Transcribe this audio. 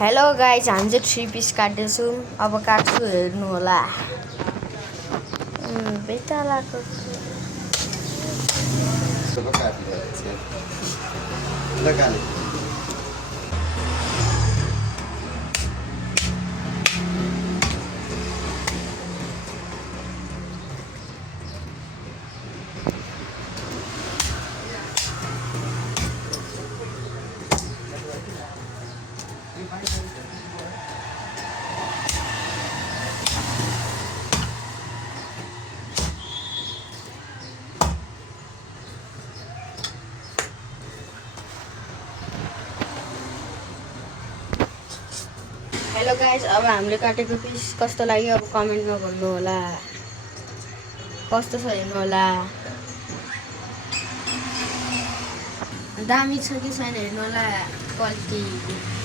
Hello guys, हामी चाहिँ 3 पिस काट्दैछौँ। अब काट्छु, हेर्नु होला। बेतालाको हेलो गाइज, अब हामीले काटेको पिस कस्तो लाग्यो अब कमेन्टमा भन्नु होला। कस्तो छ हेर्नु होला। दामी छ कि छैन हेर्नु होला क्वालिटी।